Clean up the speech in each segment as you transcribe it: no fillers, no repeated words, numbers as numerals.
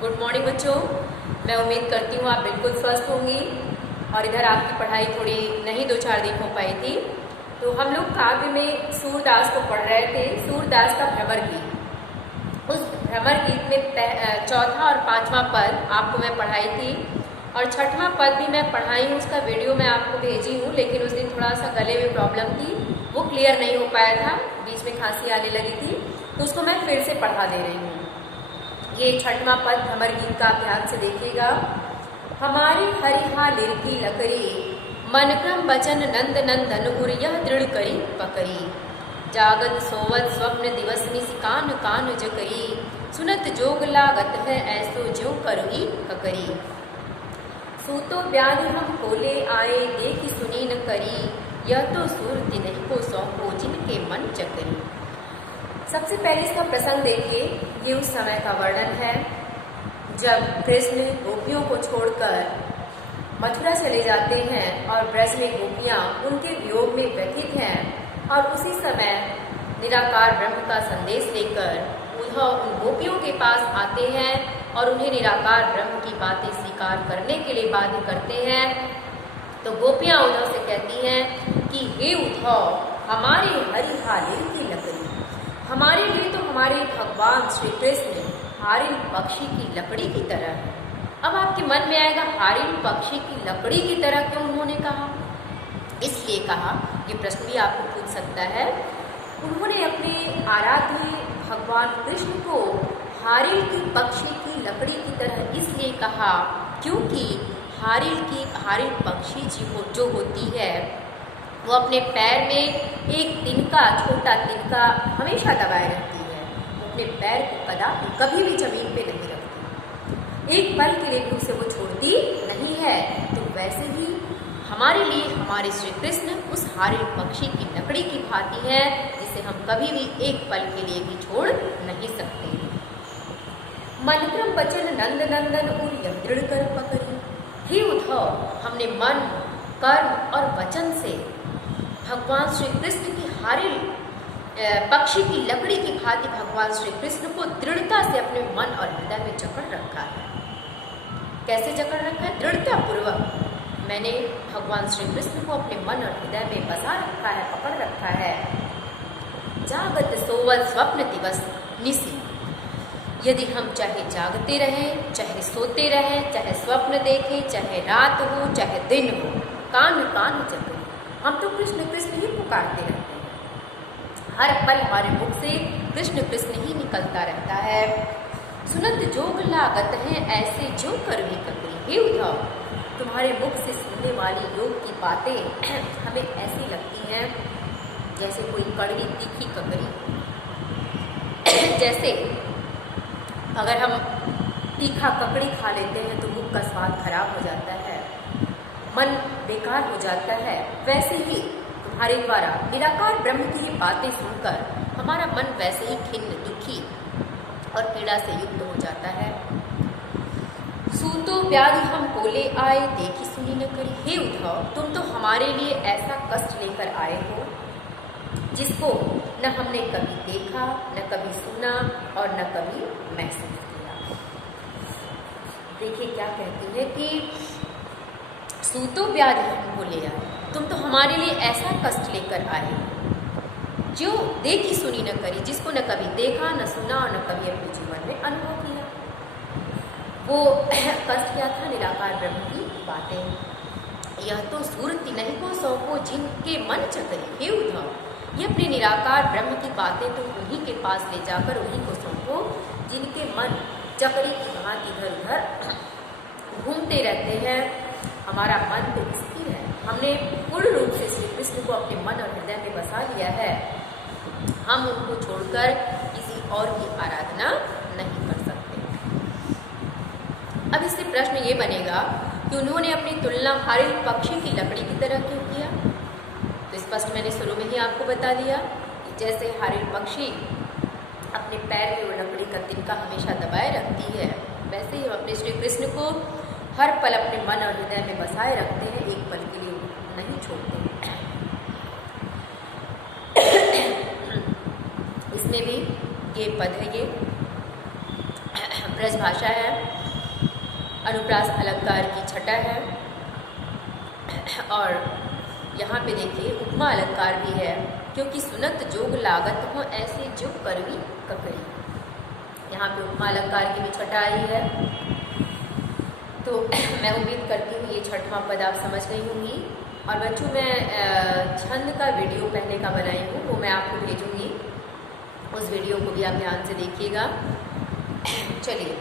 Good morning बच्चों। मैं उम्मीद करती हूँ आप बिल्कुल स्वस्थ होंगी और इधर आपकी पढ़ाई थोड़ी नहीं 2-4 दिन हो पाई थी। तो हम लोग काव्य में सूरदास को पढ़ रहे थे, सूरदास का भ्रमर गीत। उस भ्रमर गीत में चौथा और पांचवा पद आपको मैं पढ़ाई थी और छठवां पद भी मैं पढ़ाई हूँ। उसका वीडियो मैं आपको भेजी हूँ, लेकिन उस दिन थोड़ा सा गले में प्रॉब्लम थी, वो क्लियर नहीं हो पाया था, बीच में खांसी आने लगी थी, तो उसको मैं फिर से पढ़ा दे रही हूँ। ये छठवां पद भ्रमर गीत का ध्यान से देखिएगा। हमारी हरिहा लिरकी लकरी, मन क्रम बचन नंद नंदन उर यह दृढ़ करी पकड़ी। जागत सोवत स्वप्न दिवस निस कान कान जकरी, सुनत जोग लागत है ऐसो ज्यों करुई ककरी। सूतो व्याधि हम खोले आए देखी सुनी न करी, यह तो सूरति नहीं को सौंपो जिनके मन चकरी। सबसे पहले इसका प्रसंग देखिए। ये उस समय का वर्णन है जब कृष्ण गोपियों को छोड़कर मथुरा चले जाते हैं और ब्रज में गोपियाँ उनके वियोग में व्यथित हैं, और उसी समय निराकार ब्रह्म का संदेश लेकर उद्धव उन गोपियों के पास आते हैं और उन्हें निराकार ब्रह्म की बातें स्वीकार करने के लिए बाध्य करते हैं। तो गोपियाँ उद्धव से कहती हैं कि हे उद्धव, हमारे हरिहा लिरकी लकड़ी, हमारे लिए तो हमारे भगवान श्री कृष्ण हारिन पक्षी की लकड़ी की तरह है। अब आपके मन में आएगा हारिन पक्षी की लकड़ी की तरह क्यों उन्होंने कहा? इसलिए कहा, ये प्रश्न भी आपको पूछ सकता है। उन्होंने अपने आराध्य भगवान कृष्ण को हारिन की पक्षी की लकड़ी की तरह इसलिए कहा क्योंकि हारिन पक्षी जो होती है वो अपने पैर में एक तिनका, छोटा तिनका हमेशा दबाए रहती है। वो अपने पैर को कभी भी जमीन पे नहीं रखती, एक पल के लिए भी उसे वो छोड़ती नहीं है। तो वैसे ही हमारे लिए हमारे श्री कृष्ण उस हारिन पक्षी की लकड़ी की भांति है, जिसे हम कभी भी एक पल के लिए भी छोड़ नहीं सकते। मन क्रम वचन नंद नंदन उर यह दृढ़ कर पकड़ी। हे उद्धव, हमने मन, कर्म और वचन से भगवान श्री कृष्ण की हारिन पक्षी की लकड़ी की भांति भगवान श्री कृष्ण को दृढ़ता से अपने मन और हृदय में जकड़ रखा है। कैसे जकड़ रखा है? दृढ़ता पूर्वक मैंने भगवान श्री कृष्ण को अपने मन और हृदय में बसा रखा है, पकड़ रखा है। जागत सोवत स्वप्न दिवस निसी, यदि हम चाहे जागते रहें, चाहे सोते रहें, चाहे स्वप्न देखें, चाहे रात हो चाहे दिन हो, कान कान जकड़े, हम तो कृष्ण कृष्ण ही पुकारते रहते हैं। हर पल हमारे मुख से कृष्ण कृष्ण ही निकलता रहता है। सुनत जोग लागत है ऐसे जो करवी ककरी। हे उद्धव, तुम्हारे मुख से सुनने वाली योग की बातें हमें ऐसी लगती हैं जैसे कोई कड़वी तीखी ककरी। जैसे अगर हम तीखा ककड़ी खा लेते हैं तो मुख का स्वाद खराब हो जाता है, मन बेकार हो जाता है, वैसे ही तुम्हारे द्वारा निराकार ब्रह्म की बातें सुनकर हमारा मन वैसे ही खिन्न, दुखी और पीड़ा से युक्त हो जाता है। सूतो व्याधि हम बोले आए देखी सुनी न करी। हे उद्धव, तुम तो हमारे लिए ऐसा कष्ट लेकर आए हो जिसको न हमने कभी देखा, न कभी सुना और न कभी महसूस किया। देखिए क्या कहती है कि सूतो व्याधि हमको ले आए, तुम तो हमारे लिए ऐसा कष्ट लेकर आए जो देखी सुनी न करी, जिसको न कभी देखा, न सुना और न कभी अपने जीवन में अनुभव किया। वो कष्ट क्या था? निराकार ब्रह्म की बातें। यह तो सूरति नहीं को सौंपो जिनके मन चकरी। हे उद्धव, ये अपने निराकार ब्रह्म की बातें तो उन्हीं के पास ले जाकर उन्हीं को सौंपो जिनके मन चकरी की भांति इधर उधर घूमते रहते हैं। हमारा मन तो स्थिर है, हमने पूर्ण रूप से श्री कृष्ण को अपने मन और हृदय में बसा लिया है। हम उनको छोड़कर किसी और की आराधना नहीं कर सकते। अब इससे प्रश्न ये बनेगा कि उन्होंने अपनी तुलना हारिन पक्षी की लकड़ी की तरह क्यों किया? तो स्पष्ट मैंने शुरू में ही आपको बता दिया कि जैसे हारिन पक्षी अपने पैर में वो लकड़ी का तिनका हमेशा दबाए रखती है, वैसे ही हम अपने श्री कृष्ण को हर पल अपने मन और हृदय में बसाए रखते हैं, एक पल के लिए नहीं छोड़ते। इसमें भी ये पद है, ये ब्रजभाषा है, अनुप्रास अलंकार की छटा है, और यहाँ पे देखिए उपमा अलंकार भी है, क्योंकि सुनत जोग लागत हो ऐसे जो करवी ककड़ी। यहाँ पे उपमा अलंकार की भी छटा आई है। तो मैं उम्मीद करती हूँ ये छठवां पद आप समझ गई होंगी। और बच्चों, मैं छंद का वीडियो पहले का बनाई हूँ, वो मैं आपको भेजूँगी, उस वीडियो को भी आप ध्यान से देखिएगा। चलिए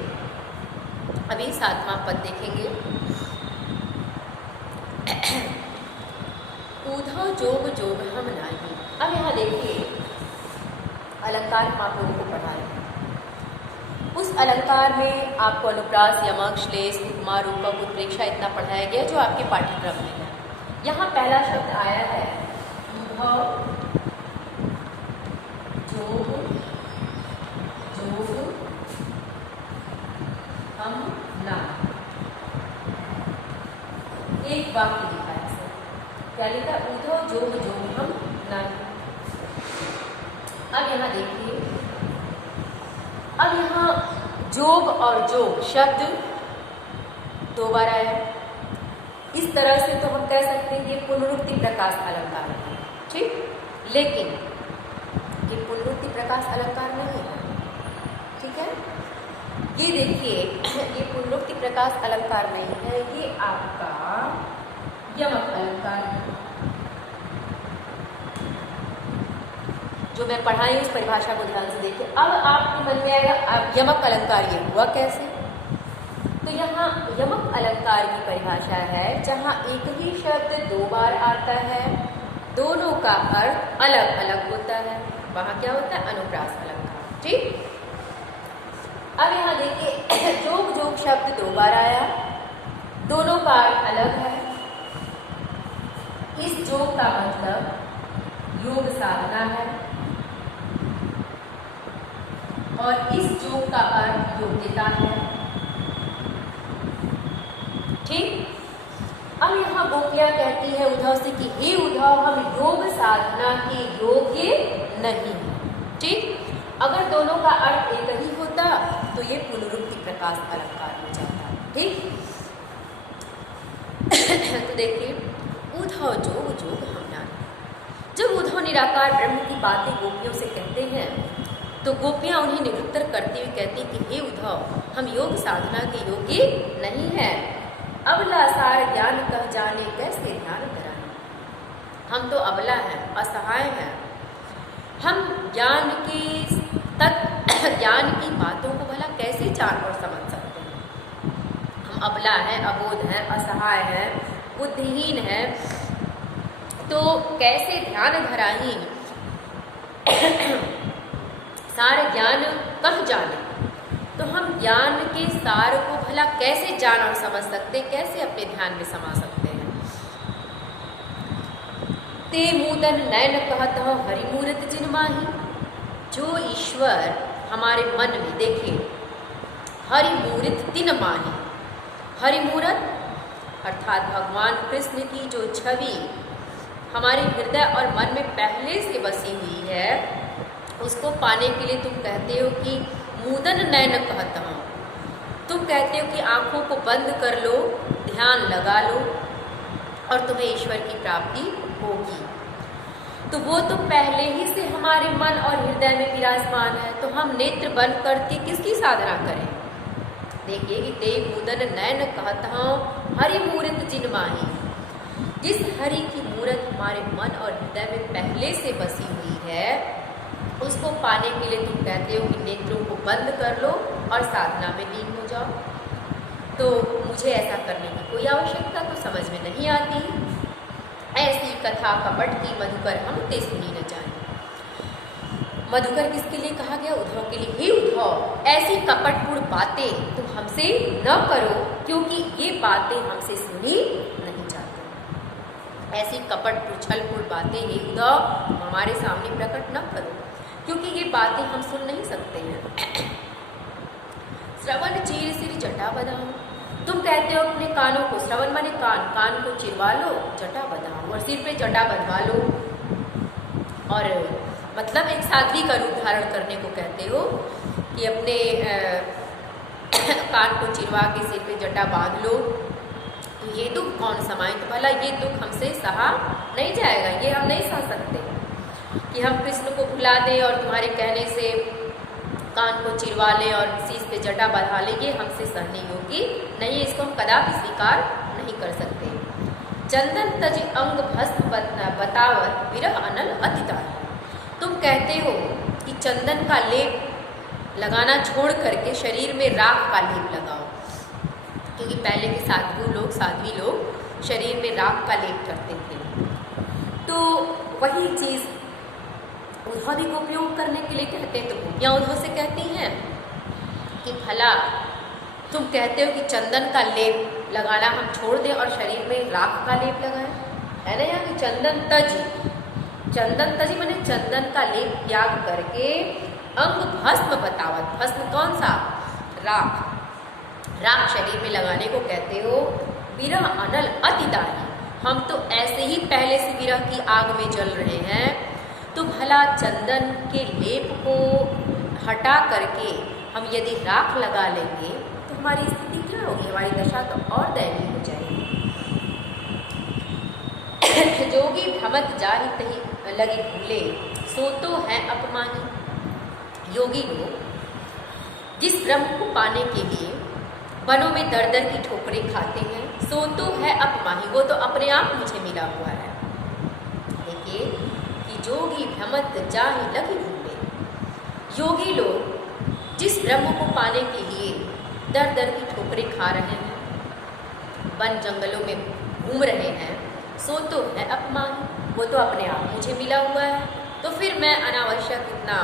अभी सातवां पद देखेंगे। ऊधव जोग जोग हम नाही। अब यहाँ देखिए अलंकार हम आप लोगों को पढ़ाए, उस अलंकार में आपको अनुप्रास, यमक, श्लेष, उपमा, रूपक, उत्प्रेक्षा इतना पढ़ाया गया जो आपके पाठ्यक्रम में है। यहाँ पहला शब्द आया है ऊधव जोग जोग हम ना। एक वाक्य लिखा है सर, क्या लिखा? ऊधव जोग जोग हम ना। अब यहाँ देखिए, अब यहाँ जोग और जोग शब्द दो बार आया। इस तरह से तो हम कह सकते हैं ये पुनरुक्ति प्रकाश अलंकार है, ठीक। लेकिन ये पुनरुक्ति प्रकाश अलंकार नहीं है, ठीक है। ये देखिए, ये पुनरुक्ति प्रकाश अलंकार नहीं है, ये आपका यमक अलंकार है। जो मैं पढ़ाई उस परिभाषा को ध्यान से देखिए। अब आपके मन में आएगा अब यमक अलंकार ये हुआ कैसे? तो यहाँ यमक अलंकार की परिभाषा है जहाँ एक ही शब्द दो बार आता है, दोनों का अर्थ अलग अलग होता है, वहाँ क्या होता है? अनुप्रास अलंकार, ठीक। अब यहाँ देखिए जोग जोग शब्द दो बार आया, दोनों का अर्थ अलग है। इस जोग का मतलब योग साधना है और इस जोग का अर्थ योग्यता है, ठीक। अब यहाँ गोपियाँ कहती है उद्धव से कि हे उद्धव, हम योग साधना के योग्य नहीं, ठीक। अगर दोनों का अर्थ एक ही होता तो ये पुनरुक्ति प्रकाश अलंकार हो जाता, ठीक। तो देखिए उद्धव जोग जोग हम ना। जब उद्धव निराकार ब्रह्म की बातें गोपियों से कहते हैं तो गोपियाँ उन्हें निरुत्तर करती हुई कहती कि हे उद्धव, हम योग साधना के योग्य नहीं है। अबला सार ज्ञान कह जाने कैसे ध्यान कराएं। हम तो अबला हैं, असहाय हैं, हम ज्ञान की ज्ञान की बातों को भला कैसे जान और समझ सकते हैं। हम अबला हैं, अबोध हैं, असहाय हैं, बुद्धिहीन हैं, तो कैसे ध्यान धराही। सार ज्ञान कह जाने, तो हम ज्ञान के सार को भला कैसे जान और समझ सकते, कैसे अपने ध्यान में समा सकते हैं। ते मूदन नयन कहत हो हरिमूर्त जिन माही। जो ईश्वर हमारे मन में देखे, हरिमूर्त तिन माही। हरिमूर्त अर्थात भगवान कृष्ण की जो छवि हमारे हृदय और मन में पहले से बसी हुई है, उसको पाने के लिए तुम कहते हो कि मूदन नयन कहता हूँ। तुम कहते हो कि आंखों को बंद कर लो, ध्यान लगा लो और तुम्हें ईश्वर की प्राप्ति होगी। तो वो तो पहले ही से हमारे मन और हृदय में विराजमान है, तो हम नेत्र बंद करके किसकी साधना करें? देखिए कि ते मूदन नयन कहता हूँ हरि मूर्त जिन माही। जिस हरि की मूर्त हमारे मन और हृदय में पहले से बसी हुई है, उसको पाने के लिए तुम कहते हो कि नेत्रों को बंद कर लो और साधना में लीन हो जाओ। तो मुझे ऐसा करने की कोई आवश्यकता तो समझ में नहीं आती। ऐसी कथा कपट की मधुकर हम ते सुनी न जाए। मधुकर किसके लिए कहा गया? उद्धव के लिए। हे उद्धव, ऐसी कपटपूर्ण बातें तुम हमसे न करो, क्योंकि ये बातें हमसे सुनी नहीं जाती। ऐसी कपटपूर्ण छलपूर्ण बातें हे उद्धव हमारे सामने प्रकट न करो, क्योंकि ये बातें हम सुन नहीं सकते हैं। श्रवण चीर सिर जटा बधाओ। तुम कहते हो अपने कानों को, श्रवण माने कान, कान को चिरवा लो, जटा बधाओ और सिर पे जटा बंधवा लो। और मतलब एक साध्वी का रूप धारण करने को कहते हो कि अपने को चिरवा के सिर पे जटा बांध लो, तो ये दुख कौन समाए। तो भला ये दुख हमसे सहा नहीं जाएगा, ये हम नहीं सह सकते कि हम कृष्ण को भुला दें और तुम्हारे कहने से कान को चिरवा लें और शीश पे जटा बंधा लें, ये हमसे सह नहीं होगी, नहीं, इसको हम कदापि स्वीकार नहीं कर सकते। चंदन तज अंग भस्म बतावत विरह अनल अतिदाय। तुम कहते हो कि चंदन का लेप लगाना छोड़ करके शरीर में राख का लेप लगाओ, क्योंकि पहले के साध्वी लोग शरीर में राख का लेप करते थे। तो वही चीज़ उद्धव को उपयोग करने के लिए कहते हैं। तो गोपियाँ उद्धव से कहती हैं कि भला तुम कहते हो कि चंदन का लेप लगाना हम छोड़ दें और शरीर में राख का लेप लगाएं, है ना। यहाँ कि चंदन तज मैंने चंदन का लेप त्याग करके अंग भस्म बतावत, भस्म कौन सा, राख शरीर में लगाने को कहते हो। विरह अनल अतिदायी, हम तो ऐसे ही पहले से विरह की आग में जल रहे हैं, तो भला चंदन के लेप को हटा करके हम यदि राख लगा लेंगे तो हमारी स्थिति क्या होगी, हमारी दशा तो और दयनीय हो जाएगी। जोगी भ्रमत जाहि तहि लगे भूले, सो तो है अपमानी। योगी लोग जिस ब्रह्म को पाने के लिए वनों में दर दर की ठोकरें खाते हैं, सो तो है अपमानी, वो तो अपने आप मुझे मिला हुआ है। देखिए कि जोगी भ्रमत जाहि लगे भूले, योगी लोग जिस ब्रह्म को पाने के लिए दर दर की ठोकरें खा रहे हैं, वन जंगलों में घूम रहे हैं, सो तो है अपमान, वो तो अपने आप मुझे मिला हुआ है, तो फिर मैं अनावश्यक इतना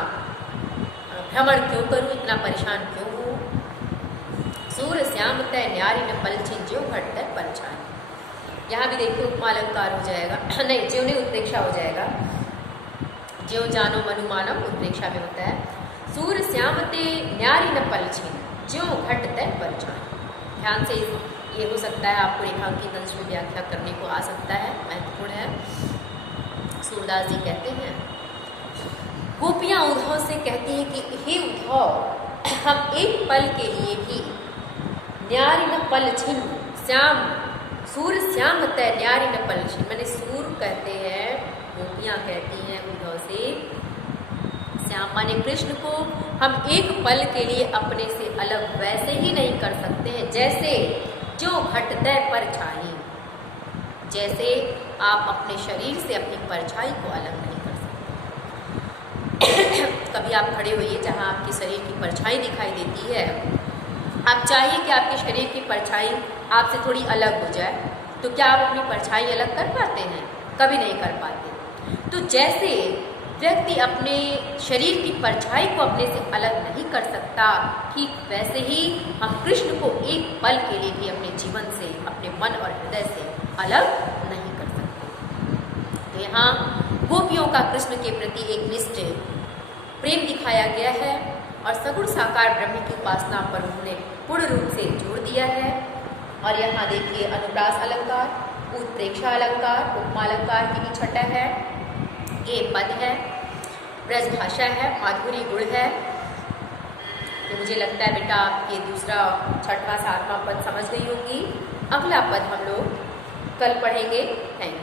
भ्रमण क्यों करूं, इतना परेशान क्यों हूँ। सूर श्याम तय न्यारी में पलछिन ज्यों घट तय परछाई। यहाँ भी देखिए उपमा अलंकार हो जाएगा, नहीं ज्यों नहीं उत्प्रेक्षा हो जाएगा, ज्यों जानो मनु मानव उत्प्रेक्षा में होता है। सूर श्याम ते न्यारी न पलछिन ज्यों घट तय परछाई। ध्यान से ये हो सकता है आपको रेखांकित अंश में व्याख्या करने को आ सकता है, महत्वपूर्ण है। सूरदास जी कहते हैं, गोपियाँ उद्धव से कहती हैं कि हे उद्धव, हम एक पल के लिए भी न्यारी न पलछिन, श्याम सूर श्याम तय न्यारी न पलछिन, मैंने सूर कहते हैं, गोपियाँ कहती हैं उद्धव से, श्याम माने कृष्ण को हम एक पल के लिए अपने से अलग वैसे ही नहीं कर सकते हैं जैसे जो घटतय परछाई, जैसे आप अपने शरीर से अपनी परछाई को अलग नहीं कर सकते। कभी आप खड़े होइए जहाँ आपके शरीर की परछाई दिखाई देती है, आप चाहिए कि आपके शरीर की परछाई आपसे थोड़ी अलग हो जाए, तो क्या आप अपनी परछाई अलग कर पाते हैं? कभी नहीं कर पाते। तो जैसे व्यक्ति अपने शरीर की परछाई को अपने से अलग नहीं कर सकता, ठीक वैसे ही हम कृष्ण को एक पल के लिए भी अपने जीवन से, अपने मन और हृदय से अलग नहीं कर सकते। तो यहाँ गोपियों का कृष्ण के प्रति एक निष्ठ प्रेम दिखाया गया है और सगुण साकार ब्रह्म की उपासना पर उन्होंने पूर्ण रूप से जोर दिया है। और यहाँ देखिए अनुप्रास अलंकार, उत्प्रेक्षा अलंकार, उपमा अलंकार की भी छटा है, ये पद है, ब्रज भाषा है, माधुरी गुण है। तो मुझे लगता है बेटा आप ये दूसरा, छठवां, सातवां पद समझ गई होंगी। अगला पद हम लोग कल पढ़ेंगे। Thank you.